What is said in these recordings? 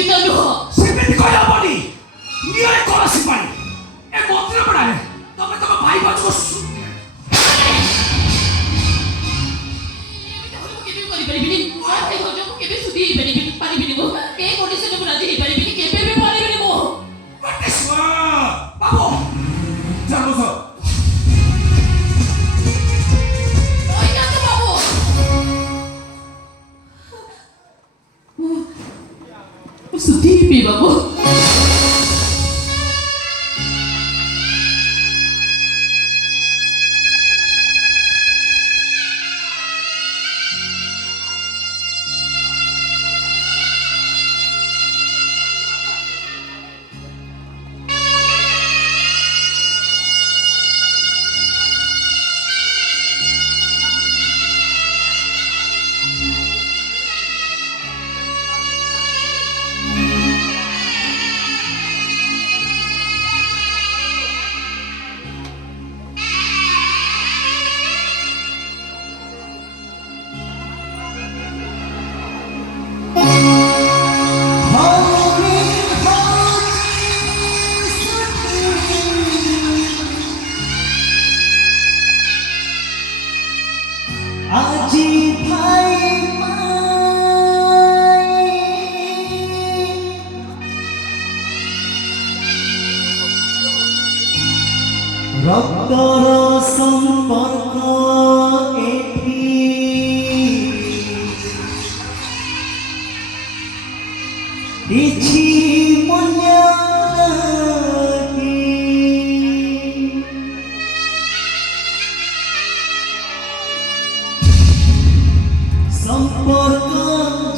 ଗୀତ ନୁହଁ। ସେମିତି କହିହବନି। ନିଆଁରେ କଳସି ପାଣି ଏ ମନ୍ଦିର ପଡ଼ାରେ ତମେ ତମ ଭାଇ ଭାଉଜକୁ କେବେ କରିପାରିବିନି। ଭାଇ ଭାଉଜଙ୍କୁ କେବେ ସୁଧି ପାରିବିନି ମୁଁ। ଏ କଣ୍ଡିସନରେ ମୁଁ ରାଜି ହେଇପାରିବିନି। କେବେ ବି ପାରିବିନି ମୁଁ। ବାବୁ ଚାଲ ବସ। ରହିଯାଆନ୍ତୁ ବାବୁ। ମୁଁ ସୁଧି ହେବି ବାବୁ। আজি ভাই রক্তর সম্পর্ক এটি কিছু মূল্য নাহি। সম্পর্ক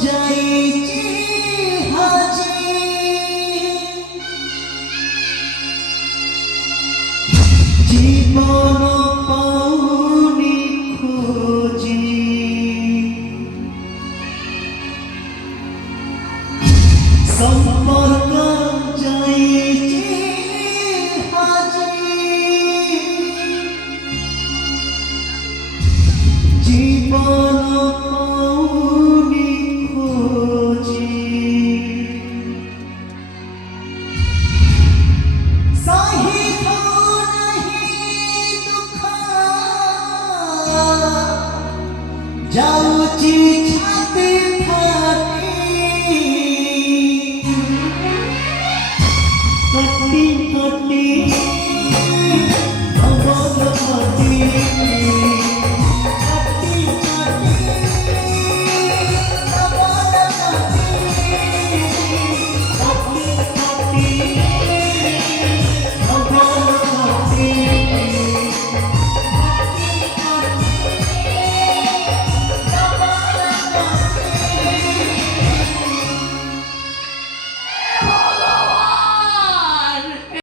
যাইছি হাজি জীবন পাউনি খুঁজি। সম্পর্ক যাইছি হাজি জীবন